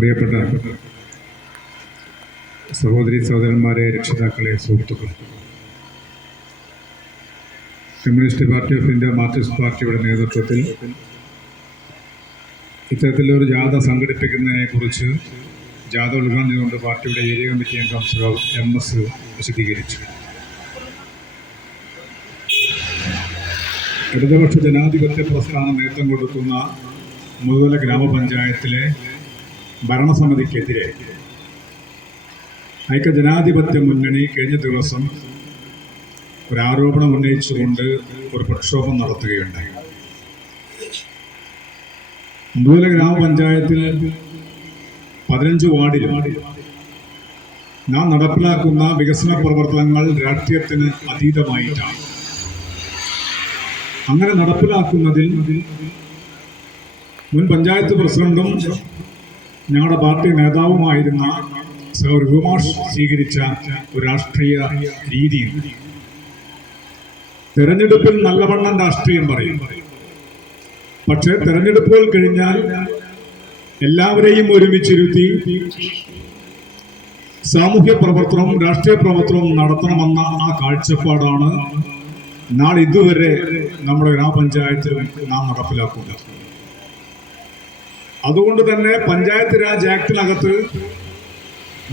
പ്രിയപ്പെട്ട സഹോദരി സഹോദരന്മാരെ രക്ഷിതാക്കളെ സുഹൃത്തുക്കളെ. Communist party of India Marxist പാർട്ടിയുടെ നേതൃത്വത്തിൽ ഇത്തരത്തിലൊരു ജാഥ സംഘടിപ്പിക്കുന്നതിനെ കുറിച്ച് ജാഥ ഉദ്ഘാടനം ചെയ്തുകൊണ്ട് പാർട്ടിയുടെ ഏരിയ കമ്മിറ്റി അംഗം എം എസ് വിശദീകരിച്ചു. ഇടതുപക്ഷ ജനാധിപത്യ പ്രസ്ഥാനം നേതൃത്വം കൊടുക്കുന്ന മുതുവല ഗ്രാമപഞ്ചായത്തിലെ ഭരണസമിതിക്കെതിരെ ഐക്യ ജനാധിപത്യ മുന്നണി കഴിഞ്ഞ ദിവസം ഒരു ആരോപണം ഉന്നയിച്ചുകൊണ്ട് ഒരു പ്രക്ഷോഭം നടത്തുകയുണ്ടായി. മൂല ഗ്രാമപഞ്ചായത്തിൽ പതിനഞ്ച് വാർഡിൽ നാം നടപ്പിലാക്കുന്ന വികസന പ്രവർത്തനങ്ങൾ രാഷ്ട്രീയത്തിന് അതീതമായിട്ടാണ്. അങ്ങനെ നടപ്പിലാക്കുന്നതിൽ മുൻ പഞ്ചായത്ത് പ്രസിഡന്റും ഞങ്ങളുടെ പാർട്ടി നേതാവുമായിരുന്ന സർ രൂമാഷ് സ്വീകരിച്ച ഒരു രാഷ്ട്രീയ രീതി തെരഞ്ഞെടുപ്പിൽ നല്ലവണ്ണം രാഷ്ട്രീയം പറയും. പക്ഷേ തെരഞ്ഞെടുപ്പുകൾ കഴിഞ്ഞാൽ എല്ലാവരെയും ഒരുമിച്ചിരുത്തി സാമൂഹ്യ പ്രവർത്തനവും രാഷ്ട്രീയ പ്രവർത്തനവും നടത്തണമെന്ന ആ കാഴ്ചപ്പാടാണ് നാളെ ഇതുവരെ നമ്മുടെ ഗ്രാമപഞ്ചായത്തിൽ നാം നടപ്പിലാക്കുക അതുകൊണ്ട് തന്നെ പഞ്ചായത്ത് രാജ് ആക്ടിനകത്ത്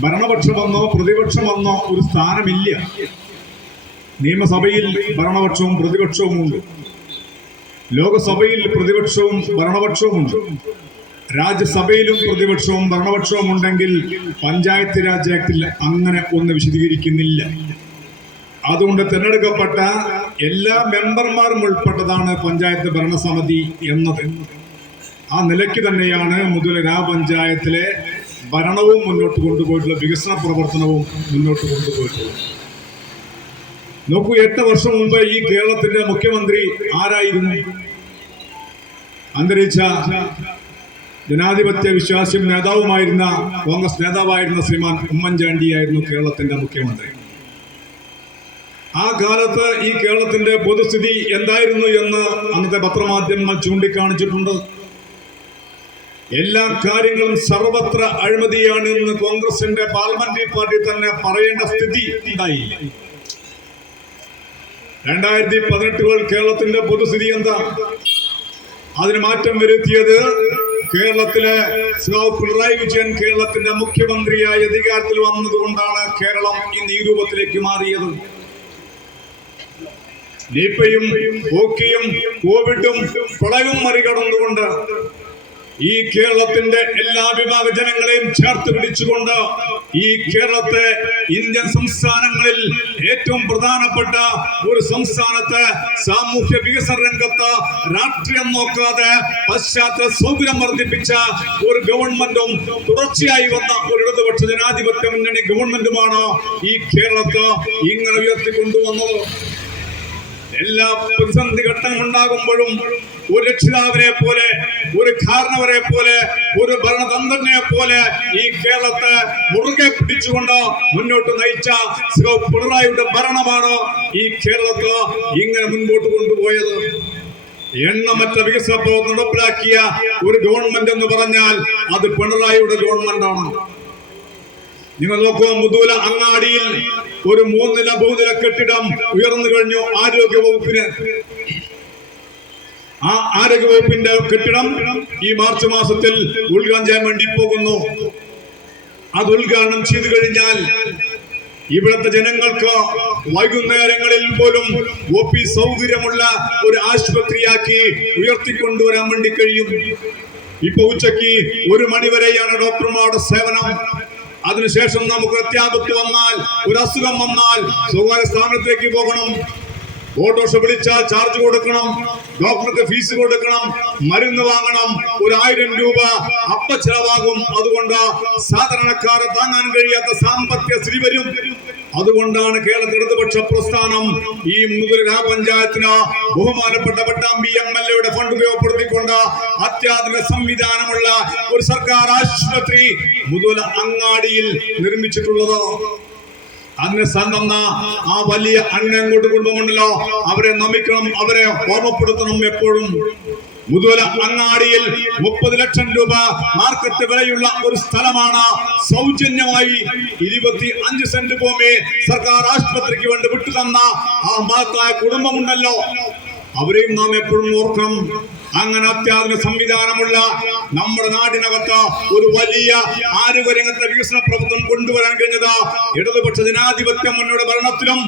ഭരണപക്ഷമെന്നോ പ്രതിപക്ഷമെന്നോ ഒരു സ്ഥാനമില്ല. നിയമസഭയിൽ ഭരണപക്ഷവും പ്രതിപക്ഷവും ഉണ്ട്. ലോകസഭയിൽ പ്രതിപക്ഷവും ഭരണപക്ഷവും ഉണ്ട്. രാജ്യസഭയിലും പ്രതിപക്ഷവും ഭരണപക്ഷവും ഉണ്ടെങ്കിൽ പഞ്ചായത്ത് രാജ് ആക്ടിൽ അങ്ങനെ ഒന്ന് വിശദീകരിക്കുന്നില്ല. അതുകൊണ്ട് തിരഞ്ഞെടുക്കപ്പെട്ട എല്ലാ മെമ്പർമാരും ഉൾപ്പെട്ടതാണ് പഞ്ചായത്ത് ഭരണസമിതി എന്നത്. ആ നിലയ്ക്ക് തന്നെയാണ് മുതലന പഞ്ചായത്തിലെ ഭരണവും മുന്നോട്ട് കൊണ്ടുപോയിട്ടുള്ള വികസന പ്രവർത്തനവും മുന്നോട്ട് കൊണ്ടുപോയിട്ടുള്ളത്. നോക്കൂ എട്ട് വർഷം മുമ്പ് ഈ കേരളത്തിന്റെ മുഖ്യമന്ത്രി ആരായിരുന്നു? അന്തരിച്ച ജനാധിപത്യ വിശ്വാസ്യം നേതാവുമായിരുന്ന കോൺഗ്രസ് നേതാവായിരുന്ന ശ്രീമാൻ ഉമ്മൻചാണ്ടിയായിരുന്നു കേരളത്തിന്റെ മുഖ്യമന്ത്രി. ആ കാലത്ത് ഈ കേരളത്തിന്റെ പൊതുസ്ഥിതി എന്തായിരുന്നു എന്ന് അന്നത്തെ പത്രമാധ്യമങ്ങൾ ചൂണ്ടിക്കാണിച്ചിട്ടുണ്ട്. എല്ലാ കാര്യങ്ങളും സർവത്ര അഴിമതിയാണ് എന്ന് കോൺഗ്രസിന്റെ പാർലമെന്ററി പാർട്ടി തന്നെ പറയേണ്ട സ്ഥിതി ഉണ്ടായി. രണ്ടായിരത്തി പതിനെട്ടുകൾ കേരളത്തിന്റെ പൊതുസ്ഥിതി എന്താ? അതിന് മാറ്റം വരുത്തിയത് കേരളത്തിലെ സഖാവ് പിണറായി വിജയൻ കേരളത്തിന്റെ മുഖ്യമന്ത്രിയായി അധികാരത്തിൽ വന്നതുകൊണ്ടാണ് കേരളം ഇന്ന് ഈ രൂപത്തിലേക്ക് മാറിയത്. നിപ്പയും ഓക്കിയും കോവിഡും പ്രളയവും മറികടന്നുകൊണ്ട് ഈ കേരളത്തിന്റെ എല്ലാ വിഭാഗ ജനങ്ങളെയും ചേർത്ത് പിടിച്ചുകൊണ്ട് ഈ കേരളത്തെ ഇന്ത്യൻ സംസ്ഥാനങ്ങളിൽ ഏറ്റവും പ്രധാനപ്പെട്ട ഒരു സംസ്ഥാനത്തെ സാമൂഹ്യ വികസന രംഗത്ത് രാഷ്ട്രീയം നോക്കാതെ പശ്ചാത്തല സൗകര്യം വർദ്ധിപ്പിച്ച ഒരു ഗവൺമെന്റും തുടർച്ചയായി വന്ന ഒരു ഇടതുപക്ഷ ജനാധിപത്യ മുന്നണി ഗവൺമെന്റുമാണ് ഈ കേരളത്തെ ഇങ്ങനെ ഉയർത്തിക്കൊണ്ടുവന്നത്. എല്ലാ പ്രതിസന്ധി ഘട്ടങ്ങൾ ഉണ്ടാകുമ്പോഴും ഒരു രക്ഷിതാവിനെ പോലെ ഒരു കാരണവരെ പോലെ ഒരു ഭരണതന്ത്രനെ പോലെ ഈ കേരളത്തെ മുറുകെ പിടിച്ചുകൊണ്ട് മുന്നോട്ട് നയിച്ച ശ്രീ പിണറായിയുടെ ഭരണമാണ് ഈ കേരളത്തെ ഇങ്ങനെ മുൻപോട്ട് കൊണ്ടുപോയത്. എണ്ണമറ്റ വികസന പ്രവർത്തനം നടപ്പിലാക്കിയ ഒരു ഗവൺമെന്റ് എന്ന് പറഞ്ഞാൽ അത് പിണറായിയുടെ ഗവൺമെന്റാണ്. നിങ്ങൾ നോക്കുക മുതൂല അങ്ങാടിയിൽ ഒരു മൂന്നില ബഹുനില കെട്ടിടം ഉയർന്നു കഴിഞ്ഞു ആരോഗ്യ വകുപ്പിന്. ആ ആരോഗ്യ വകുപ്പിന്റെ കെട്ടിടം ഈ മാർച്ച് മാസത്തിൽ ഉദ്ഘാടനം ചെയ്യാൻ വേണ്ടി പോകുന്നു. അത് ഉദ്ഘാടനം ചെയ്തു കഴിഞ്ഞാൽ ഇവിടുത്തെ ജനങ്ങൾക്ക് വൈകുന്നേരങ്ങളിൽ പോലും ഒ പി സൗകര്യമുള്ള ഒരു ആശുപത്രിയാക്കി ഉയർത്തിക്കൊണ്ടുവരാൻ വേണ്ടി കഴിയും. ഇപ്പൊ ഉച്ചയ്ക്ക് ഒരു മണിവരെയാണ് ഡോക്ടർമാരുടെ സേവനം. അതിനുശേഷം നമുക്ക് അത്യാപത്തി വന്നാൽ ഒരു അസുഖം വന്നാൽ സ്വകാര്യ സ്ഥാപനത്തിലേക്ക് പോകണം. ഓട്ടോറിക്ഷ വിളിച്ചാൽ ചാർജ് കൊടുക്കണം. ഡോക്ടർക്ക് ഫീസ് കൊടുക്കണം. മരുന്ന് വാങ്ങണം. ഒരു ആയിരം രൂപ അപ്പ ചെലവാകും അതുകൊണ്ട് സാധാരണക്കാരെ താങ്ങാൻ കഴിയാത്ത സാമ്പത്തിക സ്ഥിതി വരും. അതുകൊണ്ടാണ് കേരളത്തിൽ ഇടതുപക്ഷ പ്രസ്ഥാനം ഈ മുതൽ ഗ്രാമപഞ്ചായത്തിന് ബഹുമാനപ്പെട്ട പട്ടാമ്പി എം എൽ എയുടെ ഫണ്ട് ഉപയോഗപ്പെടുത്തിക്കൊണ്ട് അത്യാധുനിക സംവിധാനമുള്ള ഒരു സർക്കാർ ആശുപത്രി മുതല അങ്ങാടിയിൽ നിർമ്മിച്ചിട്ടുള്ളത്. അതിന് സന്തന്ന ആ വലിയ അണ്ണങ്ങോട്ട് കുടുംബമുണ്ടല്ലോ. അവരെ നമിക്കണം അവരെ ഓർമ്മപ്പെടുത്തണം എപ്പോഴും. മുതുവല അങ്ങാടിയിൽ മുപ്പത് ലക്ഷം രൂപ മാർക്കറ്റ് വിലയുള്ള ഒരു സ്ഥലമാണ്. സൗജന്യമായി ഇരുപത്തി അഞ്ച് സെന്റ് ഭൂമി സർക്കാർ ആശുപത്രിക്ക് വേണ്ടി വിട്ടുതന്ന ആ മഹത്തായ കുടുംബമുണ്ടല്ലോ. അവരെയും നാം എപ്പോഴും ഓർക്കണം. അങ്ങനെ അത്യാധുനിക സംവിധാനമുള്ള നമ്മുടെ നാടിനകത്ത് ഒരു വലിയ ആരോഗ്യരംഗത്തെ വികസന പ്രവർത്തനം കൊണ്ടുവരാൻ കഴിഞ്ഞത്. ഇടതുപക്ഷ ജനാധിപത്യ മുന്നോട്ട് ഭരണത്തിലും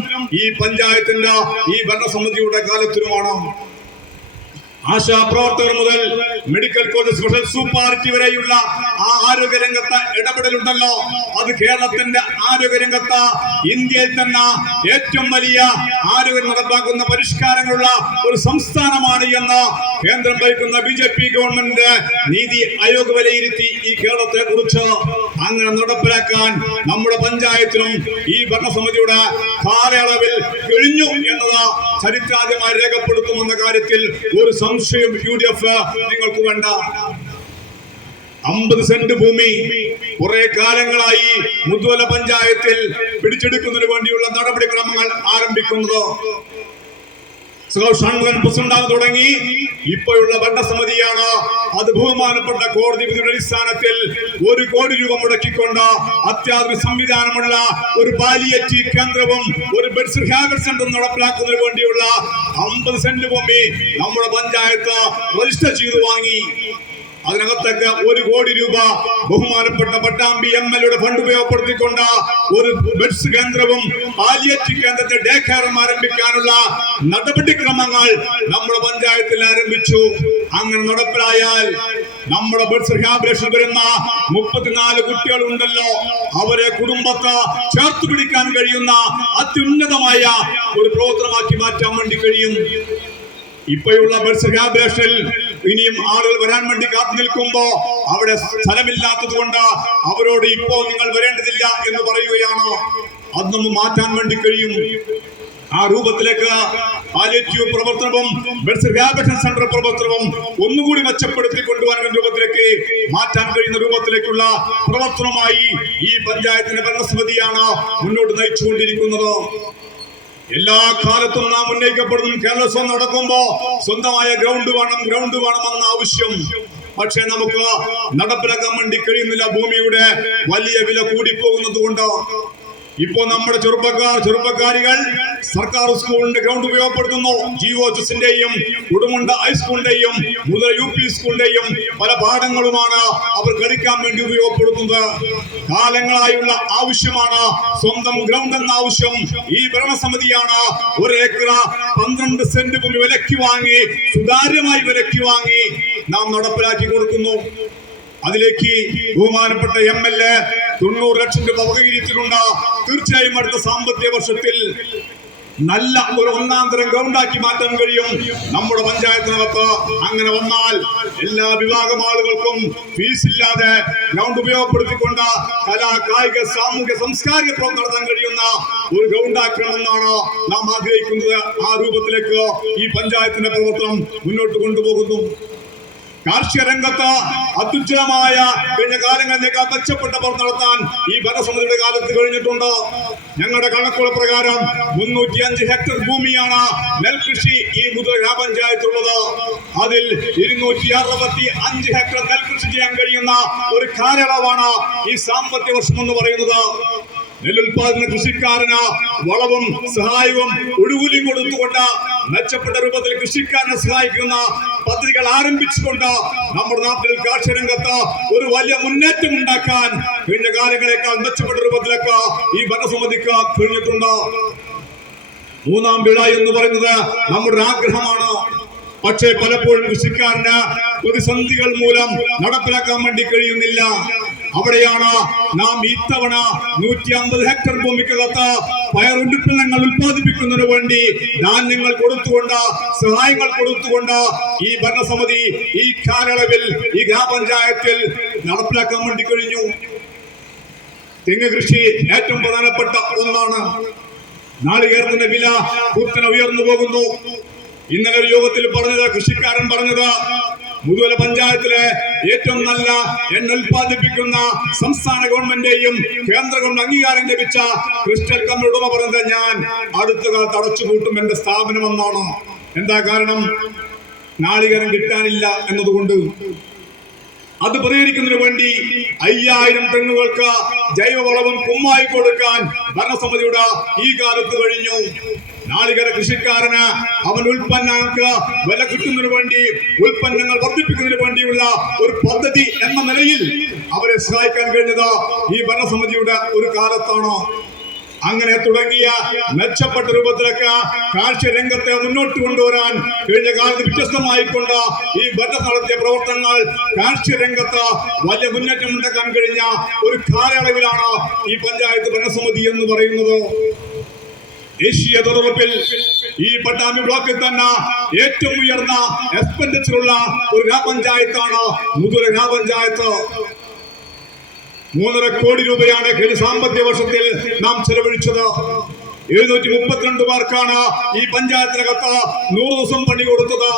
ഈ പഞ്ചായത്തിന്റെ ഈ ഭരണസമിതിയുടെ കാലത്തിലുമാണ് ആശാ പ്രവർത്തകർ മുതൽ മെഡിക്കൽ കോളേജ് സ്പെഷ്യൽ സൂപ്പാരിറ്റി വരെയുള്ള ആ ആരോഗ്യ രംഗത്ത് ഇടപെടലുണ്ടല്ലോ. അത് കേരളത്തിന്റെ ആരോഗ്യ രംഗത്ത് ഇന്ത്യയിൽ തന്നെ ഏറ്റവും വലിയ ആരോഗ്യം നടപ്പാക്കുന്ന പരിഷ്കാരങ്ങളുള്ള ഒരു സംസ്ഥാനമാണ് എന്ന് കേന്ദ്രം ഭരിക്കുന്ന B J P government NITI Aayog വിലയിരുത്തി ഈ കേരളത്തെ കുറിച്ച് അങ്ങനെ നടപ്പിലാക്കാൻ നമ്മുടെ പഞ്ചായത്തിനും ഈ ഭരണസമിതിയുടെ കാലയളവിൽ കഴിഞ്ഞു എന്നത് ചരിത്രാദ്യമായി രേഖപ്പെടുത്തുമെന്ന കാര്യത്തിൽ ഒരു സംശയം യു ഡി എഫ് നിങ്ങൾക്ക് വേണ്ട. അമ്പത് സെന്റ് ഭൂമി കുറെ കാലങ്ങളായി മുദ്വല പഞ്ചായത്തിൽ പിടിച്ചെടുക്കുന്നതിന് വേണ്ടിയുള്ള നടപടിക്രമങ്ങൾ ആരംഭിക്കുന്നത്. ഷൺമുഖൻ പ്രസിഡന്റാവ് തുടങ്ങി. ഇപ്പോഴുള്ള ഭരണസമിതിയാണ് അത് ബഹുമാനപ്പെട്ട കോടതി വിധിയുടെ അടിസ്ഥാനത്തിൽ ഒരു കോടി രൂപ മുടക്കിക്കൊണ്ട് അത്യാധുനിക സംവിധാനമുള്ള ഒരു പാലിയേറ്റീവ് കേന്ദ്രവും ഒരു ബെഡ്സ് റിഹാബിൽ സെന്ററും നടപ്പിലാക്കുന്നതിന് വേണ്ടിയുള്ള അമ്പത് സെന്റ് ഭൂമി നമ്മുടെ പഞ്ചായത്ത് രജിസ്റ്റർ ചെയ്തു വാങ്ങി. അതിനകത്തൊക്കെ ഒരു കോടി രൂപ ബഹുമാനപ്പെട്ട പട്ടാമ്പി എം എൽ എയുടെ ഫണ്ട് ഉപയോഗപ്പെടുത്തിക്കൊണ്ട് ഒരു ബെഡ്സ് കേന്ദ്രവും പാലിയേറ്റീവ് കേന്ദ്രത്തെ ഡേ കെയറും ആരംഭിക്കാനുള്ള നടപടിക്രമങ്ങൾ നമ്മുടെ പഞ്ചായത്തിൽ ആരംഭിച്ചു. അങ്ങനെ നടപ്പിലായാൽ നമ്മുടെ ബെഡ്സ് റിഹാബിലേഷൻ വരുന്ന മുപ്പത്തിനാല് കുട്ടികൾ ഉണ്ടല്ലോ അവരെ കുടുംബത്തെ ചേർത്ത് പിടിക്കാൻ കഴിയുന്ന അത്യുന്നതമായ ഒരു പ്രവർത്തനമാക്കി മാറ്റാൻ വേണ്ടി കഴിയും. ഇപ്പോഴുള്ള റിഹാബിലേഷനിൽ ഇനിയും ആളുകൾ വരാൻ വേണ്ടി കാത്തു നിൽക്കുമ്പോ അവിടെ സ്ഥലമില്ലാത്തത് കൊണ്ട് അവരോട് ഇപ്പോ നിങ്ങൾ വരേണ്ടതില്ല എന്ന് പറയുകയാണ്? അത് മാറ്റാൻ വേണ്ടി കഴിയും. ആ രൂപത്തിലേക്ക് പാലിയേറ്റീവ് പ്രവർത്തനവും റിഹാബിലേഷൻ സെന്റർ പ്രവർത്തനവും ഒന്നുകൂടി മെച്ചപ്പെടുത്തി കൊണ്ടുവരുന്ന രൂപത്തിലേക്ക് മാറ്റാൻ കഴിയുന്ന രൂപത്തിലേക്കുള്ള പ്രവർത്തനമായി ഈ പഞ്ചായത്തിന്റെ ഭരണസമിതിയാണ് മുന്നോട്ട് നയിച്ചുകൊണ്ടിരിക്കുന്നത്. എല്ലാ കാലത്തും നാം ഉന്നയിക്കപ്പെടുന്നു കേരളസം നടക്കുമ്പോ സ്വന്തമായ ഗ്രൗണ്ട് വേണം ഗ്രൗണ്ട് വേണമെന്ന ആവശ്യം. പക്ഷെ നമുക്ക് നടപ്പിലാക്കാൻ വേണ്ടി കഴിയുന്നില്ല ഭൂമിയുടെ വലിയ വില കൂടിപ്പോകുന്നത് കൊണ്ട്? ഇപ്പോ നമ്മുടെ ചെറുപ്പക്കാർ ചെറുപ്പക്കാരികൾ സർക്കാർ സ്കൂളിന്റെ ഗ്രൗണ്ട് ഉപയോഗപ്പെടുത്തുന്നു. ജിഒ എസിന്റെയും ഉടുമുണ്ട ഹൈസ്കൂളിന്റെയും മുതൽ യു പി സ്കൂളിന്റെയും പല പാഠങ്ങളുമാണ് അവർ കളിക്കാൻ വേണ്ടി ഉപയോഗപ്പെടുത്തുന്നത്. കാലങ്ങളായുള്ള ആവശ്യമാണ്. സ്വന്തം ഗ്രൗണ്ട് എന്ന ആവശ്യം ഈ ഭരണസമിതിയാണ്. ഒരു ഏക്കർ പന്ത്രണ്ട് സെന്റ് ഭൂമി വിലക്ക് വാങ്ങി സുതാര്യമായി വിലക്ക് വാങ്ങി നാം നടപ്പിലാക്കി കൊടുക്കുന്നു. അതിലേക്ക് ബഹുമാനപ്പെട്ട എം എൽ എ തൊണ്ണൂറ് ലക്ഷം രൂപ വകയിരുത്തിയിട്ടുണ്ട് തീർച്ചയായും അടുത്ത സാമ്പത്തിക വർഷത്തിൽ നല്ല ഒരു ഒന്നാം തരം ഗ്രൗണ്ടാക്കി മാറ്റാൻ കഴിയും. നമ്മുടെ പഞ്ചായത്തിനകത്ത് അങ്ങനെ വന്നാൽ എല്ലാ വിഭാഗം ആളുകൾക്കും ഫീസ് ഇല്ലാതെ ഗ്രൗണ്ട് ഉപയോഗപ്പെടുത്തിക്കൊണ്ട് കലാ കായിക സാമൂഹ്യ സാംസ്കാരിക പ്രവർത്തനം നടത്താൻ കഴിയുന്ന ഒരു ഗ്രൗണ്ടാക്കണമെന്നാണ് നാം ആഗ്രഹിക്കുന്നത്. ആ രൂപത്തിലേക്ക് ഈ പഞ്ചായത്തിന്റെ പ്രവർത്തനം മുന്നോട്ട് കൊണ്ടുപോകുന്നു. കാർഷിക രംഗത്ത് അത്യുജ്ജലമായ കഴിഞ്ഞ കാലങ്ങളിലേക്ക് മെച്ചപ്പെട്ട പ്രവർത്തനം നടത്താൻ ഈ ഭരണസമിതിയുടെ കാലത്ത് കഴിഞ്ഞിട്ടുണ്ട്. ഞങ്ങളുടെ കണക്കുകൾ പ്രകാരം മുന്നൂറ്റി അഞ്ച് ഹെക്ടർ ഭൂമിയാണ് നെൽകൃഷി ഈ മുതൽ ഗ്രാമപഞ്ചായത്തുള്ളത് അതിൽ ഇരുന്നൂറ്റി അറുപത്തി അഞ്ച് ഹെക്ടർ നെൽകൃഷി ചെയ്യാൻ കഴിയുന്ന ഒരു കാലയളവാണ് ഈ സാമ്പത്തിക വർഷം എന്ന് പറയുന്നത്. നെല്ലുൽപാദന കൃഷിക്കാരന് വളവും സഹായവും ഒഴിവുലിയും കൊടുത്തുകൊണ്ട് മെച്ചപ്പെട്ട രൂപത്തിൽ കൃഷിക്കാരനെ സഹായിക്കുന്ന പദ്ധതികൾ ആരംഭിച്ചുകൊണ്ട് നമ്മുടെ നാട്ടിൽ കാർഷിക രംഗത്ത് ഒരു വലിയ മുന്നേറ്റം ഉണ്ടാക്കാൻ കഴിഞ്ഞ കാലങ്ങളെക്കാൾ മെച്ചപ്പെട്ട രൂപത്തിലേക്ക് ഈ ഭരണസമിതിക്ക് കഴിഞ്ഞിട്ടുണ്ട്. മൂന്നാം വിള എന്ന് പറയുന്നത് നമ്മുടെ ആഗ്രഹമാണ്. പക്ഷേ പലപ്പോഴും കൃഷിക്കാരന് പ്രതിസന്ധികൾ മൂലം നടപ്പിലാക്കാൻ വേണ്ടി കഴിയുന്നില്ല. അവിടെയാണ് നാം ഇത്തവണ നൂറ്റി അമ്പത് ഹെക്ടർ ഭൂമിക്കകത്ത് പയർ ഉൽപ്പന്നങ്ങൾ ഉൽപ്പാദിപ്പിക്കുന്നതിന് വേണ്ടി ധാന്യങ്ങൾ കൊടുത്തുകൊണ്ട് സഹായങ്ങൾ കൊടുത്തുകൊണ്ട് ഈ ഭരണസമിതി ഈ കാലയളവിൽ ഈ ഗ്രാമപഞ്ചായത്തിൽ നടപ്പിലാക്കാൻ വേണ്ടി കഴിഞ്ഞു. തെങ്ങ് കൃഷി ഏറ്റവും പ്രധാനപ്പെട്ട ഒന്നാണ്. നാളികേരത്തിന്റെ വില കുത്തനെ ഉയർന്നു പോകുന്നു. ഇന്നലെ ഒരു യോഗത്തിൽ പറഞ്ഞത് കൃഷിക്കാരൻ പറഞ്ഞത് മുതുവല പഞ്ചായത്തിലെ ഏറ്റവും നല്ല എണ്ണ ഉൽപ്പാദിപ്പിക്കുന്ന സംസ്ഥാന ഗവൺമെന്റേയും കേന്ദ്ര ഗവൺമെന്റ് അംഗീകാരം ലഭിച്ച ക്രിസ്റ്റൽ കമ്പനി ഉടമ പറഞ്ഞത് ഞാൻ അടുത്ത കാലത്ത് അടച്ചുപൂട്ടും എന്റെ സ്ഥാപനം എന്നാണ്. എന്താ കാരണം? നാളികരം കിട്ടാനില്ല എന്നതുകൊണ്ട്. അത് പ്രതികരിക്കുന്നതിന് വേണ്ടി അയ്യായിരം തെങ്ങുകൾക്ക് ജൈവവളവും കുമ്മായി കൊടുക്കാൻ ഭരണസമിതിയുടെ ഈ കാലത്ത് കഴിഞ്ഞു. നാളികര കൃഷിക്കാരന് അവൻ ഉൽപ്പന്നങ്ങൾക്ക് വില കിട്ടുന്നതിന് വേണ്ടി ഉൽപ്പന്നങ്ങൾ വർദ്ധിപ്പിക്കുന്നതിന് വേണ്ടിയുള്ള ഒരു പദ്ധതി എന്ന നിലയിൽ അവരെ സഹായിക്കാൻ കഴിഞ്ഞത് ഈ ഭരണസമിതിയുടെ ഒരു കാലത്താണോ. അങ്ങനെ തുടങ്ങിയ മെച്ചപ്പെട്ട രൂപത്തിലൊക്കെ കാർഷിക രംഗത്തെ മുന്നോട്ട് കൊണ്ടുവരാൻ കഴിഞ്ഞ കാലത്ത് വ്യത്യസ്തമായിക്കൊണ്ട് ഈ ബന്ധം നടത്തിയ പ്രവർത്തനങ്ങൾ കാർഷിക രംഗത്ത് വലിയ മുന്നേറ്റം ഉണ്ടാക്കാൻ കഴിഞ്ഞ ഒരു കാലയളവിലാണ് ഈ പഞ്ചായത്ത് ഭരണസമിതി എന്ന് പറയുന്നത്. ദേശീയ തൊഴിലുറപ്പിൽ ഈ പട്ടാമ്പി ബ്ലോക്കിൽ തന്നെ ഏറ്റവും ഉയർന്ന എക്സ്പെൻഡിച്ചറുള്ള ഒരു ഗ്രാമപഞ്ചായത്താണ് മുതുര ഗ്രാമപഞ്ചായത്ത്. മൂന്നര കോടി രൂപയാണ് കഴിഞ്ഞ സാമ്പത്തിക വർഷത്തിൽ നാം ചെലവഴിച്ചത്. എഴുന്നൂറ്റി മുപ്പത്തിരണ്ട് പേർക്കാണ് ഈ പഞ്ചായത്തിനകത്ത് നൂറ് ദിവസം പണി കൊടുത്തത്.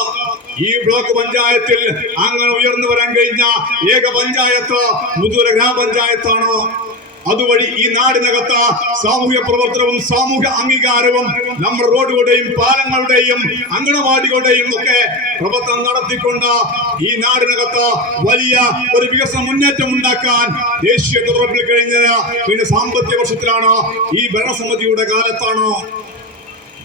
ഈ ബ്ലോക്ക് പഞ്ചായത്തിൽ അങ്ങനെ ഉയർന്നു വരാൻ കഴിഞ്ഞ ഏക പഞ്ചായത്ത് മുതുര ഗ്രാമപഞ്ചായത്താണ്. അതുവഴി ഈ നാടിനകത്ത് സാമൂഹ്യ പ്രവർത്തനവും സാമൂഹ്യ അംഗീകാരവും നമ്മുടെ റോഡുകളുടെയും പാലങ്ങളുടെയും അങ്കണവാടികളുടെയും ഒക്കെ പ്രവർത്തനം നടത്തിക്കൊണ്ട് ഈ നാടിനകത്ത് വലിയ ഒരു വികസന മുന്നേറ്റം ഉണ്ടാക്കാൻ ദേശീയ തുടർപ്പിൽ കഴിഞ്ഞ പിന്നെ സാമ്പത്തിക വർഷത്തിലാണ് ഈ ഭരണസമിതിയുടെ കാലത്താണ്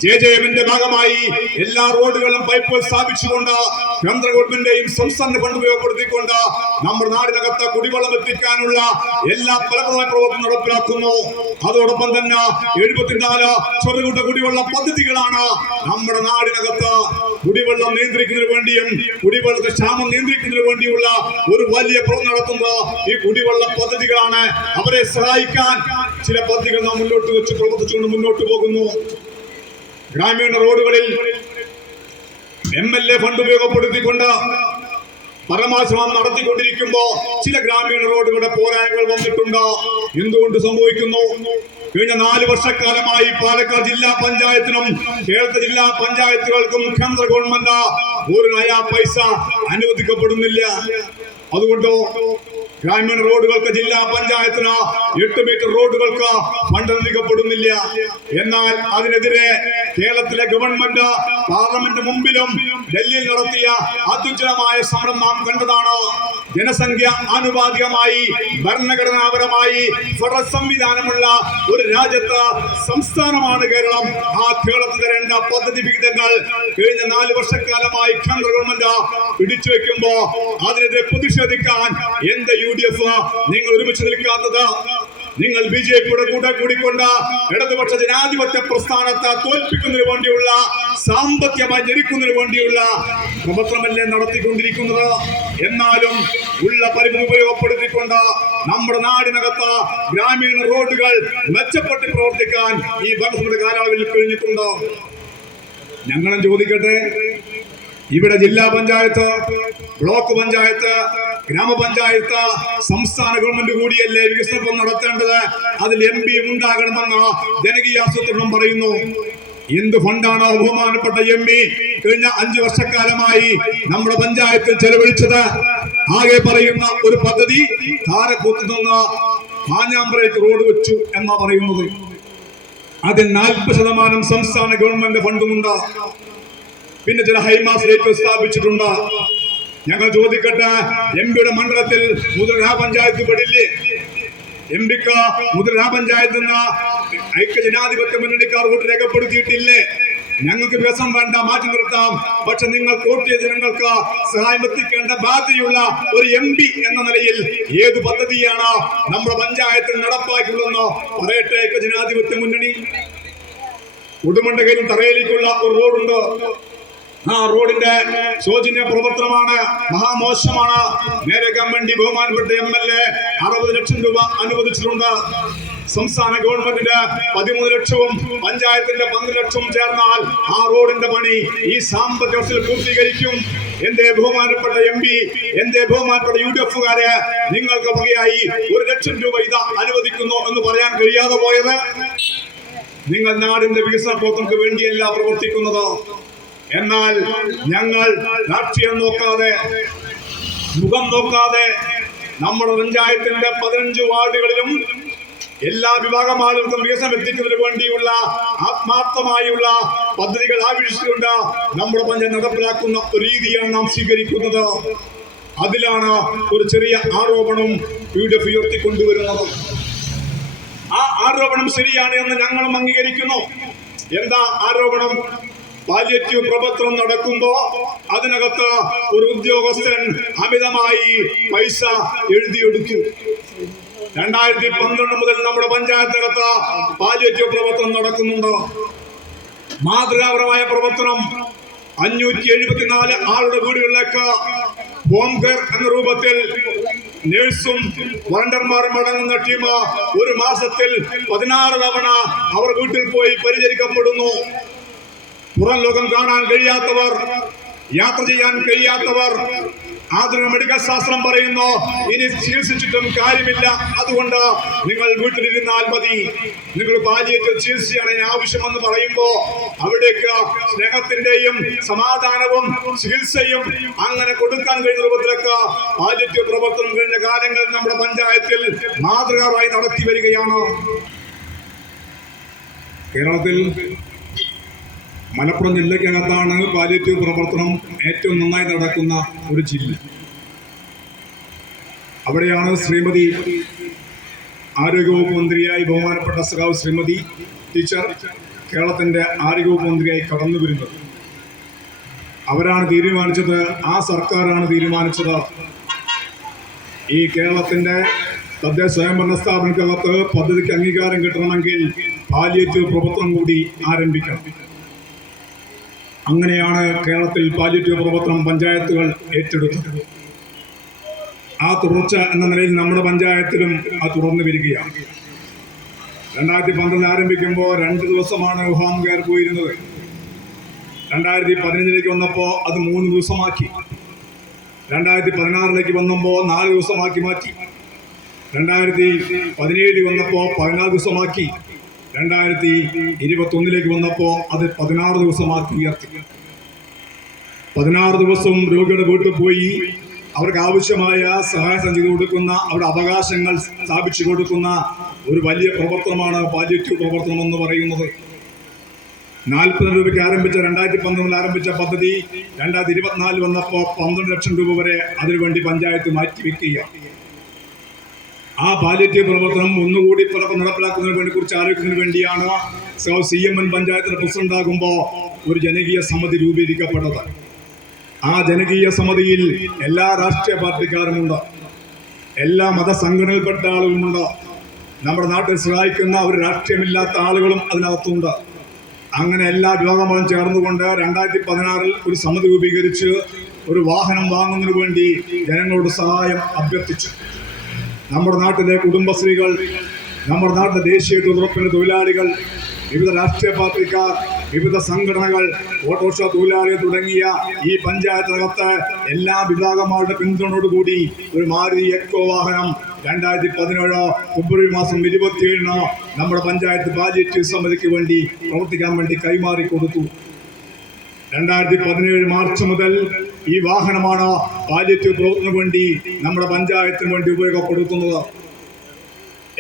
ജെ ജെ എമ്മിന്റെ ഭാഗമായി എല്ലാ റോഡുകളും പൈപ്പ് സ്ഥാപിച്ചുകൊണ്ട് കേന്ദ്ര ഗവൺമെന്റിന്റെയും സംസ്ഥാന ഫണ്ട് ഉപയോഗപ്പെടുത്തിക്കൊണ്ട് നമ്മുടെ നാടിനകത്ത് കുടിവെള്ളം എത്തിക്കാനുള്ള എല്ലാ ഫലപ്രദമായ പ്രവർത്തനം നടപ്പിലാക്കുന്നു. അതോടൊപ്പം തന്നെ എഴുപത്തിനാല് ചെറുകൂട്ട കുടിവെള്ള പദ്ധതികളാണ് നമ്മുടെ നാടിനകത്ത് കുടിവെള്ളം നിയന്ത്രിക്കുന്നതിന് വേണ്ടിയും കുടിവെള്ളത്തെ ക്ഷാമം നിയന്ത്രിക്കുന്നതിന് വേണ്ടിയുള്ള ഒരു വലിയ പ്രവർത്തനം നടത്തുന്നത് ഈ കുടിവെള്ള പദ്ധതികളാണ്. അവരെ സഹായിക്കാൻ ചില പദ്ധതികൾ നാം മുന്നോട്ട് വെച്ച് പ്രവർത്തിച്ചുകൊണ്ട് മുന്നോട്ട് പോകുന്നു. ഗ്രാമീണ റോഡുകളിൽ എം എൽ എ ഫണ്ട് ഉപയോഗപ്പെടുത്തിക്കൊണ്ട് പരമാശ്രമം നടത്തിക്കൊണ്ടിരിക്കുമ്പോ ചില ഗ്രാമീണ റോഡുകളുടെ പോരായ്മകൾ വന്നിട്ടുണ്ട്. എന്തുകൊണ്ട് സംഭവിക്കുന്നു? കഴിഞ്ഞ നാല് വർഷക്കാലമായി പാലക്കാട് ജില്ലാ പഞ്ചായത്തിനും കേരള ജില്ലാ പഞ്ചായത്തുകൾക്കും കേന്ദ്ര ഗവൺമെന്റ് ഒരു നയാ പൈസ അനുവദിക്കപ്പെടുന്നില്ല. അതുകൊണ്ടോ ഗ്രാമീണ റോഡുകൾക്ക് ജില്ലാ പഞ്ചായത്തിന് എട്ട് മീറ്റർ റോഡുകൾക്ക് ഫണ്ട് നൽകപ്പെടുന്നില്ല എന്നാൽ അതിനെതിരെ കേരളത്തിലെ ഗവൺമെന്റ് പാർലമെന്റ് മുമ്പിലും ഡൽഹിയിൽ നടത്തിയ അത്യുജ്ജലമായ സമരം നാം കണ്ടതാണ്. ജനസംഖ്യ ആനുപാതികമായി ഭരണഘടനാപരമായി ഫെഡറൽ സംവിധാനമുള്ള ഒരു രാജ്യത്ത് സംസ്ഥാനമാണ് കേരളം. ആ കേരളത്തിൽ തരേണ്ട പദ്ധതി വിഹിതങ്ങൾ കഴിഞ്ഞ നാല് വർഷക്കാലമായി കേന്ദ്ര ഗവൺമെന്റ് പിടിച്ചു വെക്കുമ്പോ അതിനെതിരെ പ്രതിഷേധിക്കാൻ എന്ത് യു ഡി എഫ് നിങ്ങൾ ഒരുമിച്ച് നിൽക്കാത്തത്. നിങ്ങൾ ബി ജെ പിയുടെ കൂടെ കൂടിക്കൊണ്ട് ഇടതുപക്ഷ ജനാധിപത്യ പ്രസ്ഥാനത്തെ തോൽപ്പിക്കുന്നതിന് വേണ്ടിയുള്ള സാമ്പത്തികമായി ഞെരുക്കുന്നതിന് വേണ്ടിയുള്ള പ്രവർത്തനമല്ലേ നടത്തിക്കൊണ്ടിരിക്കുന്നത്. എന്നാലും ഉള്ള പരിമിതി ഉപയോഗപ്പെടുത്തിക്കൊണ്ട് നമ്മുടെ നാടിനകത്ത് ഗ്രാമീണ റോഡുകൾ മെച്ചപ്പെട്ട് പ്രവർത്തിക്കാൻ ഈ ഭരണസമിതി കാലയളവിൽ കഴിഞ്ഞിട്ടുണ്ട്. ഞങ്ങളും ചോദിക്കട്ടെ ഇവിടെ ജില്ലാ പഞ്ചായത്ത് ബ്ലോക്ക് പഞ്ചായത്ത് ഗ്രാമപഞ്ചായത്ത് സംസ്ഥാന ഗവൺമെന്റ് കൂടിയല്ലേ വികസനം നടത്തേണ്ടത്? അതിൽ എം പി ഉണ്ടാകണമെന്ന് ജനകീയ ആസൂത്രണം പറയുന്നു. എന്ത് ഫണ്ടാണ് ബഹുമാനപ്പെട്ട എം പി കഴിഞ്ഞ അഞ്ചു വർഷക്കാലമായി നമ്മുടെ പഞ്ചായത്തിൽ ചെലവഴിച്ചത്. ആകെ പറയുന്ന ഒരു പദ്ധതി കാരക്കൂത്ത് നിന്ന് മാഞ്ഞാമ്പ്രയ്ക്ക് റോഡ് വെച്ചു എന്നാ പറയുന്നത്. അതിൽ നാൽപ്പത് ശതമാനം സംസ്ഥാന ഗവൺമെന്റ് ഫണ്ടുമുണ്ട്. പിന്നെ ചില ഹൈമാസ് സ്ഥാപിച്ചിട്ടുണ്ട്. ഞങ്ങൾ ചോദിക്കട്ടെ എം പിയുടെ മണ്ഡലത്തിൽ മുതിർന്ന പഞ്ചായത്ത് പെടില്ലേ? എം പിക്ക് മുതിർന്ന പഞ്ചായത്ത് നിന്ന് ഐക്യ ജനാധിപത്യ മുന്നണിക്കാർ വോട്ട് രേഖപ്പെടുത്തിയിട്ടില്ലേ? ഞങ്ങൾക്ക് വ്യസം വേണ്ട മാറ്റി നിർത്താം. പക്ഷെ നിങ്ങൾ വോട്ട് ചെയ്ത ജനങ്ങൾക്ക് സഹായം എത്തിക്കേണ്ട ബാധ്യതയുള്ള ഒരു എം പി എന്ന നിലയിൽ ഏത് പദ്ധതിയാണ് നമ്മുടെ പഞ്ചായത്തിൽ നടപ്പാക്കിയുള്ളതെന്ന് പറയട്ടെ ഐക്യ ജനാധിപത്യ മുന്നണി? ഉടുമണ്ടകയിലും തറയിലേക്കുള്ള ഒരു റോഡുണ്ട്. ആ റോഡിന്റെ ശോചനീയ പ്രവർത്തനമാണ്. മഹാമോശമാണ്. നേരെ ഗവൺമെന്റ് ബഹുമാനപ്പെട്ട എം എൽ എ അറുപത് ലക്ഷം രൂപ അനുവദിച്ചിട്ടുണ്ട്. സംസ്ഥാന ഗവൺമെന്റിന്റെ പതിമൂന്ന് ലക്ഷവും പഞ്ചായത്തിന്റെ പന്ത്രണ്ട് ലക്ഷവും ചേർന്നാൽ ആ റോഡിന്റെ പണി ഈ സാമ്പത്തിക വർഷത്തിൽ പൂർത്തീകരിക്കും. എന്റെ ബഹുമാനപ്പെട്ട എം പി എന്റെ ബഹുമാനപ്പെട്ട യു ഡി എഫുകാര് നിങ്ങൾക്ക് വകയായി ഒരു ലക്ഷം രൂപ ഇതാ അനുവദിക്കുന്നു എന്ന് പറയാൻ കഴിയാതെ പോയത്. നിങ്ങൾ നാടിന്റെ വികസന പ്രവർത്തനങ്ങൾക്ക് വേണ്ടിയല്ല പ്രവർത്തിക്കുന്നത്. എന്നാൽ ഞങ്ങൾ രാഷ്ട്രീയം നോക്കാതെ മുഖം നോക്കാതെ നമ്മുടെ പഞ്ചായത്തിന്റെ പതിനഞ്ച് വാർഡുകളിലും എല്ലാ വിഭാഗം ആളുകൾക്കും വികസനം എത്തിക്കുന്നതിന് വേണ്ടിയുള്ള ആത്മാർത്ഥമായുള്ള പദ്ധതികൾ ആവിഷ്കരിച്ചുകൊണ്ട് നമ്മുടെ പഞ്ചായത്ത് നടപ്പിലാക്കുന്ന രീതിയാണ് നാം സ്വീകരിക്കുന്നത്. അതിലാണ് ഒരു ചെറിയ ആരോപണം യു ഡി എഫ് ഉയർത്തിക്കൊണ്ടുവരുന്നത്. ആ ആരോപണം ശരിയാണ് എന്ന് ഞങ്ങളും അംഗീകരിക്കുന്നു. എന്താ ആരോപണം? പാലിയേറ്റീവ് പ്രവർത്തനം നടക്കുമ്പോ അതിനകത്ത് ഒരു ഉദ്യോഗസ്ഥൻ അമിതമായി പൈസ എഴുതിയെടുത്തു രണ്ടായിരത്തി പന്ത്രണ്ട് മുതൽ നമ്മുടെ പഞ്ചായത്തിനകത്ത് പാലിയേറ്റീവ് പ്രവർത്തനം നടക്കുന്നുണ്ടോ. മാതൃകാപരമായ പ്രവർത്തനം അഞ്ഞൂറ്റി എഴുപത്തിനാല് ആളുടെ വീടുകളിലേക്ക് ഹോം കെയർ എന്ന രൂപത്തിൽ നേഴ്സും വളണ്ടർമാരും അടങ്ങുന്ന ടീം ഒരു മാസത്തിൽ പതിനാറ് തവണ അവർ വീട്ടിൽ പോയി പരിചരിക്കപ്പെടുന്നു. പുറം ലോകം കാണാൻ കഴിയാത്തവർ യാത്ര ചെയ്യാൻ കഴിയാത്തവർ ആധുനിക മെഡിക്കൽ ശാസ്ത്രം പറയുന്നു ഇനി ചികിത്സിച്ചിട്ടും കാര്യമില്ല. അതുകൊണ്ട് നിങ്ങൾ വീട്ടിലിരുന്നാൽ മതി. നിങ്ങൾ പാലിയേറ്റീവ് ചികിത്സയാണ് ആവശ്യമെന്ന് പറയുമ്പോ അവിടേക്ക് സ്നേഹത്തിന്റെയും സമാധാനവും ചികിത്സയും അങ്ങനെ കൊടുക്കാൻ കഴിയുന്ന രൂപത്തിലൊക്കെ പാലിയേറ്റീവ് പ്രവർത്തനം കഴിഞ്ഞ കാലങ്ങളിൽ നമ്മുടെ പഞ്ചായത്തിൽ മാതൃകാവായി നടത്തി വരികയാണ്. കേരളത്തിൽ മലപ്പുറം ജില്ലയ്ക്കകത്താണ് പാലിയേറ്റീവ് പ്രവർത്തനം ഏറ്റവും നന്നായി നടക്കുന്ന ഒരു ജില്ല. അവിടെയാണ് ശ്രീമതി ആരോഗ്യവകുപ്പ് മന്ത്രിയായി ബഹുമാനപ്പെട്ട സഖാവ് ശ്രീമതി ടീച്ചർ കേരളത്തിന്റെ ആരോഗ്യവകുപ്പ് മന്ത്രിയായി കടന്നു വരുന്നത് അവരാണ് തീരുമാനിച്ചത് ആ സർക്കാരാണ് തീരുമാനിച്ചത്. ഈ കേരളത്തിന്റെ തദ്ദേശ സ്വയംഭരണ സ്ഥാപനത്തിനകത്ത് പദ്ധതിക്ക് അംഗീകാരം കിട്ടണമെങ്കിൽ പാലിയേറ്റീവ് പ്രവർത്തനം കൂടി ആരംഭിക്കണം. അങ്ങനെയാണ് കേരളത്തിൽ പാലിറ്റീവ് പ്രവർത്തനം പഞ്ചായത്തുകൾ ഏറ്റെടുത്തത്. ആ തുടർച്ച എന്ന നിലയിൽ നമ്മുടെ പഞ്ചായത്തിലും അത് തുറന്നു വരികയാണ്. രണ്ടായിരത്തി പന്ത്രണ്ട് ആരംഭിക്കുമ്പോൾ രണ്ട് ദിവസമാണ് ഹോം കെയർ പോയിരുന്നത്. രണ്ടായിരത്തി പതിനഞ്ചിലേക്ക് വന്നപ്പോൾ അത് മൂന്ന് ദിവസമാക്കി. രണ്ടായിരത്തി പതിനാറിലേക്ക് വന്നപ്പോൾ നാല് ദിവസമാക്കി മാറ്റി. രണ്ടായിരത്തി പതിനേഴിൽ വന്നപ്പോൾ പതിനാല് ദിവസമാക്കി. രണ്ടായിരത്തി ഇരുപത്തൊന്നിലേക്ക് വന്നപ്പോൾ അത് പതിനാറ് ദിവസമാക്കി ഉയർത്തി. പതിനാറ് ദിവസം രോഗിയുടെ വീട്ടിൽ പോയി. അവർക്ക് ആവശ്യമായ സഹായം ചെയ്തു കൊടുക്കുന്ന അവരുടെ അവകാശങ്ങൾ സ്ഥാപിച്ചു കൊടുക്കുന്ന ഒരു വലിയ പ്രവർത്തനമാണ് പാലിറ്റീവ് പ്രവർത്തനം എന്ന് പറയുന്നത്. നാൽപ്പത് രൂപയ്ക്ക് ആരംഭിച്ച രണ്ടായിരത്തി പന്ത്രണ്ടിൽ ആരംഭിച്ച പദ്ധതി രണ്ടായിരത്തി ഇരുപത്തിനാലിൽ വന്നപ്പോൾ പന്ത്രണ്ട് ലക്ഷം രൂപ വരെ അതിനുവേണ്ടി പഞ്ചായത്ത് മാറ്റി മാറ്റിവെക്കുക ആ പാലിറ്റീവ് പ്രവർത്തനം ഒന്നുകൂടി നടപ്പിലാക്കുന്നതിന് വേണ്ടി കുറിച്ച് ആലോചിക്കുന്നതിന് വേണ്ടിയാണ് സോ എം എൻ പഞ്ചായത്തിന്റെ പ്രസിഡന്റ് ആകുമ്പോൾ ഒരു ജനകീയ സമിതി രൂപീകരിക്കപ്പെട്ടത്. ആ ജനകീയ സമിതിയിൽ എല്ലാ രാഷ്ട്രീയ പാർട്ടിക്കാരുമുണ്ട്. എല്ലാ മതസംഘടനയിൽപ്പെട്ട ആളുകളുമുണ്ട്. നമ്മുടെ നാട്ടിൽ സഹായിക്കുന്ന ഒരു രാഷ്ട്രീയമില്ലാത്ത ആളുകളും അതിനകത്തുണ്ട്. അങ്ങനെ എല്ലാ വിഭാഗങ്ങളും ചേർന്നുകൊണ്ട് രണ്ടായിരത്തി പതിനാറിൽ ഒരു സമിതി രൂപീകരിച്ച് ഒരു വാഹനം വാങ്ങുന്നതിനു വേണ്ടി ജനങ്ങളോട് സഹായം അഭ്യർത്ഥിച്ചു. നമ്മുടെ നാട്ടിലെ കുടുംബശ്രീകൾ നമ്മുടെ നാട്ടിലെ ദേശീയ തൊഴിലുറപ്പിന് തൊഴിലാളികൾ വിവിധ രാഷ്ട്രീയ പാർട്ടിക്കാർ വിവിധ സംഘടനകൾ ഓട്ടോറിക്ഷ തൊഴിലാളികൾ തുടങ്ങിയ ഈ പഞ്ചായത്തിനകത്ത് എല്ലാ വിഭാഗങ്ങളുടെ പിന്തുണയോടുകൂടി ഒരു മാരുതി എക്കോ വാഹനം രണ്ടായിരത്തി പതിനേഴ് ഫെബ്രുവരി മാസം ഇരുപത്തിയേഴിന് നമ്മുടെ പഞ്ചായത്ത് ബാജറ്റ് സമിതിക്ക് വേണ്ടി പ്രവർത്തിക്കാൻ വേണ്ടി കൈമാറി കൊടുത്തു രണ്ടായിരത്തി പതിനേഴ് മാർച്ച് മുതൽ ഈ വാഹനമാണ് പാലിറ്റീവ് പ്രവർത്തനം വേണ്ടി നമ്മുടെ പഞ്ചായത്തിന് വേണ്ടി ഉപയോഗപ്പെടുത്തുന്നത്.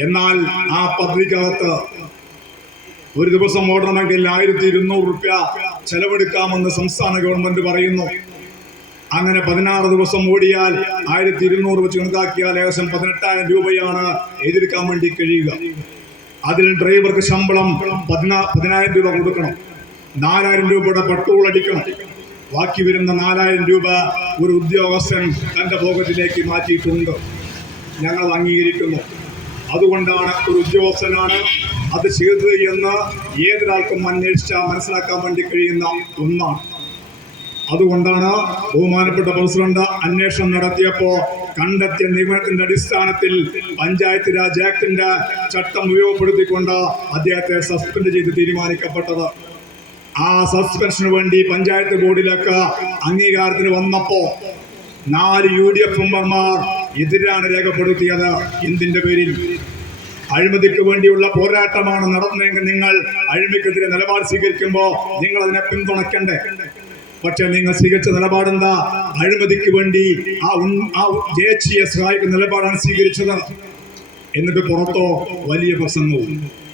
എന്നാൽ ആ പദ്ധതിക്കകത്ത് ഒരു ദിവസം ഓടണമെങ്കിൽ ആയിരത്തി ഇരുന്നൂറ് റുപ്യ ചെലവെടുക്കാമെന്ന് സംസ്ഥാന ഗവൺമെന്റ് പറയുന്നു. അങ്ങനെ പതിനാറ് ദിവസം ഓടിയാൽ ആയിരത്തി ഇരുന്നൂറ് വെച്ച് കണക്കാക്കിയാൽ ഏകദേശം പതിനെട്ടായിരം രൂപയാണ് എതിർക്കാൻ വേണ്ടി കഴിയുക. അതിൽ ഡ്രൈവർക്ക് ശമ്പളം പതിനാ പതിനായിരം രൂപ കൊടുക്കണം. നാലായിരം രൂപയുടെ പെട്രോൾ അടിക്കണം. ബാക്കി വരുന്ന നാലായിരം രൂപ ഒരു ഉദ്യോഗസ്ഥൻ തന്റെ പോക്കറ്റിലേക്ക് മാറ്റിയിട്ടുണ്ട്. ഞങ്ങൾ അംഗീകരിക്കുന്നു. അതുകൊണ്ടാണ് ഒരു ഉദ്യോഗസ്ഥനാണ് അത് ചെയ്തത് എന്ന് ഏതൊരാൾക്കും അന്വേഷിച്ചാൽ മനസ്സിലാക്കാൻ വേണ്ടി കഴിയുന്ന ഒന്നാണ്. അതുകൊണ്ടാണ് ബഹുമാനപ്പെട്ട പ്രസിഡന്റ് അന്വേഷണം നടത്തിയപ്പോൾ കണ്ടെത്തിയ നിയമനത്തിന്റെ അടിസ്ഥാനത്തിൽ പഞ്ചായത്ത് രാജ് ആക്ടിന്റെ ചട്ടം ഉപയോഗപ്പെടുത്തിക്കൊണ്ട് അദ്ദേഹത്തെ സസ്പെൻഡ് ചെയ്ത് തീരുമാനിക്കപ്പെട്ടത്. ആ സസ്പെൻഷന് വേണ്ടി പഞ്ചായത്ത് ബോർഡിലൊക്കെ അംഗീകാരത്തിന് വന്നപ്പോ നാല് യു ഡി എഫ് മെമ്പർമാർ എതിരാണ് രേഖപ്പെടുത്തിയത്. എന്തിന്റെ പേരിൽ? അഴിമതിക്ക് വേണ്ടിയുള്ള പോരാട്ടമാണ് നടന്നതെങ്കിൽ നിങ്ങൾ അഴിമതിക്കെതിരെ നിലപാട് സ്വീകരിക്കുമ്പോൾ നിങ്ങൾ അതിനെ പിന്തുണയ്ക്കണ്ടേ? പക്ഷെ നിങ്ങൾ സ്വീകരിച്ച നിലപാടെന്താ അഴിമതിക്ക് വേണ്ടി ആ ആ ജയച്ചിയെ സഹായിക്കുന്ന നിലപാടാണ് സ്വീകരിച്ചത്. എന്നിട്ട് പുറത്തോ വലിയ പ്രസംഗവും.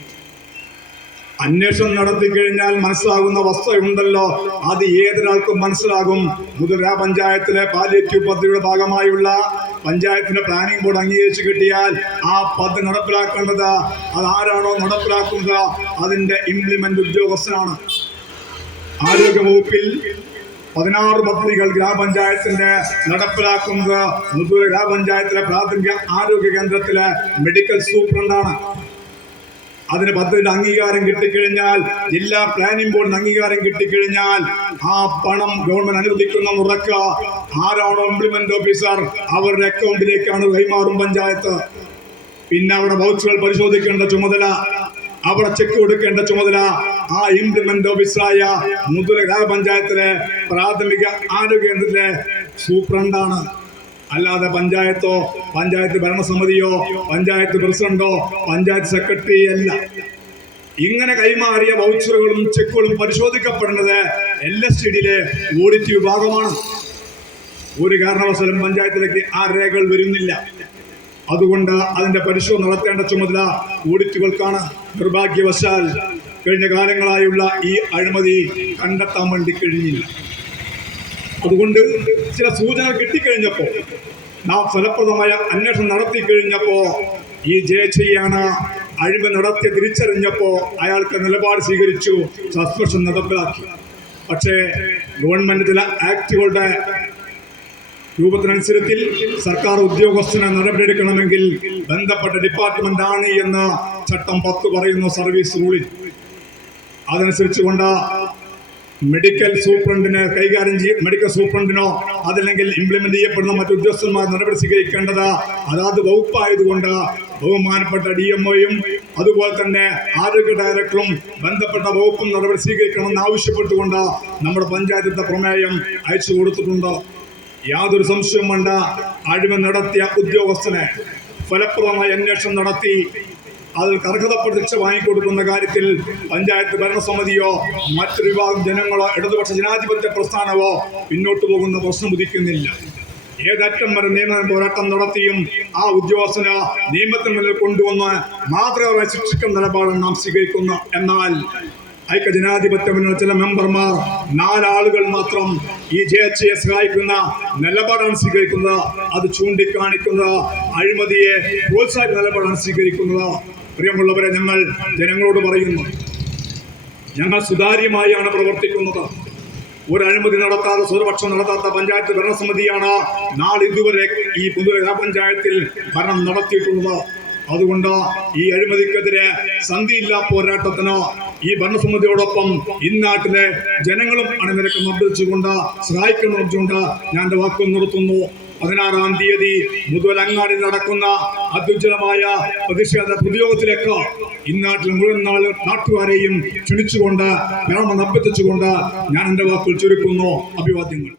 അന്വേഷണം നടത്തി കഴിഞ്ഞാൽ മനസ്സിലാകുന്ന വസ്തുതയുണ്ടല്ലോ അത് ഏതൊരാൾക്കും മനസ്സിലാകും. മുതിര പഞ്ചായത്തിലെ പാലിയേറ്റീവ് പദ്ധതിയുടെ ഭാഗമായുള്ള പഞ്ചായത്തിന്റെ പ്ലാനിംഗ് ബോർഡ് അംഗീകരിച്ച് കിട്ടിയാൽ ആ പദ്ധതി നടപ്പിലാക്കേണ്ടത് അത് ആരാണോ നടപ്പിലാക്കുന്നത്? അതിന്റെ ഇംപ്ലിമെന്റ് ഉദ്യോഗസ്ഥനാണ്. ആരോഗ്യവകുപ്പിൽ പതിനാറ് പദ്ധതികൾ ഗ്രാമപഞ്ചായത്തിന്റെ നടപ്പിലാക്കുന്നത്. മുതൂർ ഗ്രാമപഞ്ചായത്തിലെ പ്രാഥമിക ആരോഗ്യ കേന്ദ്രത്തിലെ മെഡിക്കൽ സൂപ്രണ്ടാണ് അതിന് പദ്ധതിയുടെ അംഗീകാരം കിട്ടിക്കഴിഞ്ഞാൽ ജില്ലാ പ്ലാനിംഗ് ബോർഡിന് അംഗീകാരം കിട്ടിക്കഴിഞ്ഞാൽ ആ പണം ഗവൺമെന്റ് അനുവദിക്കുന്ന മുറക്ക ആരാണോ ഇംപ്ലിമെന്റ് ഓഫീസർ അവരുടെ അക്കൗണ്ടിലേക്കാണ് കൈമാറും പഞ്ചായത്ത്. പിന്നെ അവിടെ വൗച്ചുകൾ പരിശോധിക്കേണ്ട ചുമതല അവിടെ ചെക്ക് കൊടുക്കേണ്ട ചുമതല ആ ഇംപ്ലിമെന്റ് ഓഫീസറായ മുതല ഗ്രാമപഞ്ചായത്തിലെ പ്രാഥമിക ആരോഗ്യ കേന്ദ്രത്തിലെ സൂപ്രണ്ടാണ് അല്ലാതെ പഞ്ചായത്തോ പഞ്ചായത്ത് ഭരണസമിതിയോ പഞ്ചായത്ത് പ്രസിഡന്റോ പഞ്ചായത്ത് സെക്രട്ടറി അല്ല. ഇങ്ങനെ കൈമാറിയ വൗച്ചറുകളും ചെക്കുകളും പരിശോധിക്കപ്പെടുന്നത് എൽ എസ് ഡിയിലെ ഓഡിറ്റ് വിഭാഗമാണ്. ഒരു കാരണവശാലും പഞ്ചായത്തിലേക്ക് ആ രേഖകൾ വരുന്നില്ല. അതുകൊണ്ട് അതിന്റെ പരിശോധന നടത്തേണ്ട ചുമതല ഓഡിറ്റുകൾക്കാണ്. നിർഭാഗ്യവശാൽ കഴിഞ്ഞ കാലങ്ങളായുള്ള ഈ അഴിമതി കണ്ടെത്താൻ വേണ്ടി കഴിഞ്ഞില്ല. അതുകൊണ്ട് ചില സൂചന കിട്ടിക്കഴിഞ്ഞപ്പോൾ നാം ഫലപ്രദമായ അന്വേഷണം നടത്തി കഴിഞ്ഞപ്പോ ഈ ജയച്ചയാണ് അഴിമ നടത്തി തിരിച്ചറിഞ്ഞപ്പോ അയാൾക്ക് നിലപാട് സ്വീകരിച്ചു സസ്പെൻഷൻ നടപ്പിലാക്കി. പക്ഷേ ഗവൺമെന്റ് ചില ആക്ടുകളുടെ രൂപത്തിനനുസരിച്ച് സർക്കാർ ഉദ്യോഗസ്ഥനെ നടപടിയെടുക്കണമെങ്കിൽ ബന്ധപ്പെട്ട ഡിപ്പാർട്ട്മെന്റ് ആണ് എന്ന് ചട്ടം പത്ത് പറയുന്നു സർവീസ് റൂളിൽ. അതനുസരിച്ച് കൊണ്ട് മെഡിക്കൽ സൂപ്രണ്ടിന് കൈകാര്യം ചെയ്യ മെഡിക്കൽ സൂപ്രണ്ടിനോ അതല്ലെങ്കിൽ ഇംപ്ലിമെന്റ് ചെയ്യപ്പെടുന്ന മറ്റു ഉദ്യോഗസ്ഥന്മാർ നടപടി സ്വീകരിക്കേണ്ടത് അതാത് വകുപ്പായതുകൊണ്ട് ബഹുമാനപ്പെട്ട ഡി എം ഒയും അതുപോലെ തന്നെ ആരോഗ്യ ഡയറക്ടറും ബന്ധപ്പെട്ട വകുപ്പും നടപടി സ്വീകരിക്കണമെന്ന് ആവശ്യപ്പെട്ടുകൊണ്ട് നമ്മുടെ പഞ്ചായത്തിന്റെ പ്രമേയം അയച്ചു കൊടുത്തിട്ടുണ്ട്. യാതൊരു സംശയവും വേണ്ട. അഴിമ നടത്തിയ ഉദ്യോഗസ്ഥനെ ഫലപ്രദമായ അന്വേഷണം നടത്തി അതിൽ അർഹതപ്പെട്ട ശിക്ഷ വാങ്ങിക്കൊടുക്കുന്ന കാര്യത്തിൽ പഞ്ചായത്ത് ഭരണസമിതിയോ മറ്റൊരു വിഭാഗം ജനങ്ങളോ ഇടതുപക്ഷ ജനാധിപത്യ പ്രസ്ഥാനമോ പിന്നോട്ട് പോകുന്ന പ്രശ്നം ഉദിക്കുന്നില്ല. ഏതറ്റം വരെ നിയമ പോരാട്ടം നടത്തിയും ആ ഉദ്യോഗസ്ഥന് നിയമത്തിന് മുന്നിൽ കൊണ്ടുവന്ന് മാതൃകമായി ശിക്ഷിക്കുന്ന നിലപാടാണ് നാം സ്വീകരിക്കുന്ന. എന്നാൽ ഐക്യ ജനാധിപത്യ മുന്നണി ചില മെമ്പർമാർ നാലാളുകൾ മാത്രം ഈ ജെ എച്ച് എ സഹായിക്കുന്ന നിലപാടാണ് സ്വീകരിക്കുന്നത്. അത് ചൂണ്ടിക്കാണിക്കുന്നത് അഴിമതിയെ പ്രോത്സാഹിക്കുന്ന നിലപാടാണ് സ്വീകരിക്കുന്നത്. പ്രിയമുള്ളവരെ ഞങ്ങൾ ജനങ്ങളോട് പറയുന്നു ഞങ്ങൾ സുതാര്യമായാണ് പ്രവർത്തിക്കുന്നത്. ഒരു അഴിമതി നടത്താതെ സ്വരപക്ഷം നടത്താത്ത പഞ്ചായത്ത് ഭരണസമിതിയാണ് നാളിതുവരെ ഈ പുതുര പഞ്ചായത്തിൽ ഭരണം നടത്തിയിട്ടുള്ളത്. അതുകൊണ്ട് ഈ അഴിമതിക്കെതിരെ സന്ധിയില്ലാ പോരാട്ടത്തിന് ഈ ഭരണസമിതിയോടൊപ്പം ഇന്നാട്ടിലെ ജനങ്ങളും അണിനിരക്കം അഭ്യർത്ഥിച്ചുകൊണ്ട് സഹായിക്കണം ഞാൻ എന്റെ വാക്കുകൾ നിർത്തുന്നു. പതിനാറാം തീയതി മുതലങ്ങാടി നടക്കുന്ന അത്യുജ്വലമായ പ്രതിഷേധ പൊതുയോഗത്തിലേക്ക് ഇന്നാട്ടിൽ മുഴുവൻ നാൾ നാട്ടുകാരെയും ക്ഷണിച്ചുകൊണ്ട് വേണമെന്ന് അഭ്യർത്ഥിച്ചുകൊണ്ട് ഞാൻ എന്റെ വാക്കുകൾ ചുരുക്കുന്നു. അഭിവാദ്യങ്ങൾ.